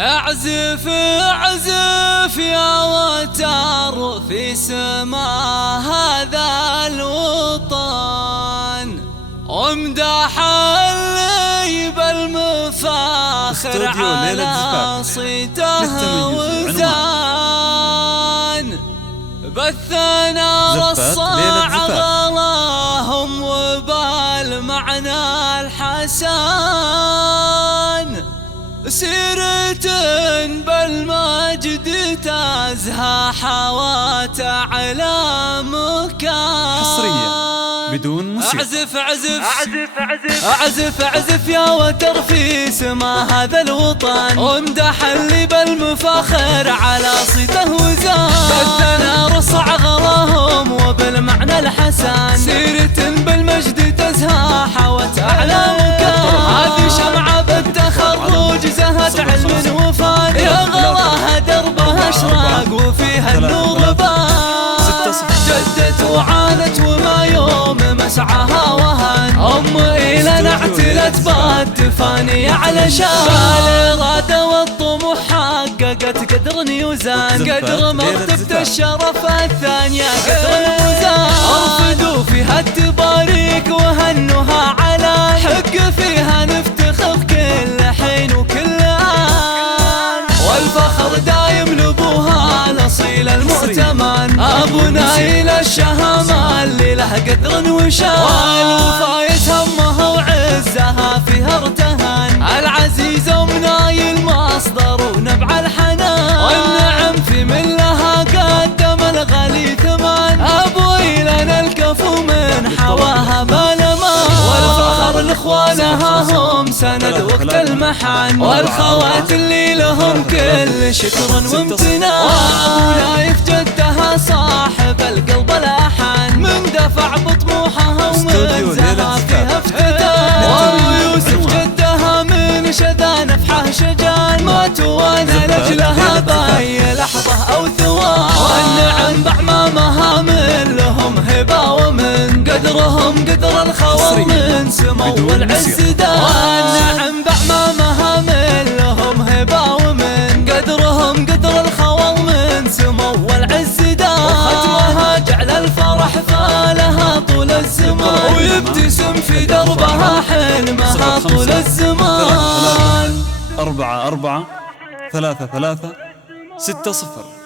اعزف اعزف يا وتر في سما هذا الوطن، وامدح اللي بالمفاخر على صيته وزان، بثنا الصاعد لهم وبالمعنى الحسن، سيرة بالمجد تازها حوات على مكان حصرية بدون موسيقى. اعزف اعزف اعزف اعزف اعزف اعزف يا وتر في سما هذا الوطن، وامدح اللي بالمفاخر على صيته وزان، بثنا رصع غلاهم وبالمعنى الحسن، سيرة بالمجد تزهى حوت اعلى مكان، هذه شمعة بالتخرج زهت علم وفان، يا غلاها دربها اشراق وفيها النور بان، جدت وعانت وما يوم مسعها وهن، إلى نعتلت بالتفاني على شان، الإرادة والطموح حققت قدر يوزان، قدر مرتبة الشرف الثانية قدر الموزان، أرفدوا فيها التباريك وهنوها على حق، فيها نفتخر كل حين وكل آن، والفخر دايم لبوها الأصيل المؤتمن، أبونا إلى الشهامة اللي له قدر وشان، والوفاية همها وعزها فيها ارتهن، العزيزة ومنايل مصدر ونبع الحنان، والنعم في من لها قدم الغالي ثمن، أبوي لنا الكفو من حواها بالامان، والفخر لاخوانها هم سند وقت المحن، والخوات اللي لهم كل شكر وامتنان، وابونا جدها صاحب القلب الأحن، من دفع بطموحها ومن زها فيها افتتان، وابو يوسف جدها من شذا نفحه شجان، مات وانا لجلها باي لحظة او ثوان، والنعم بعمامها من لهم هبة ومن قدرهم قدر الخوض من سمو والعز دان، والنعم بعمامها من لهم هبة ومن قدرهم قدر الخوض من سمو والعز دان، وختمها جعل الفرح فالها طول الزمان، ويبتسم في دربها حلمها طول الزمان. 4 4 3 3 6 0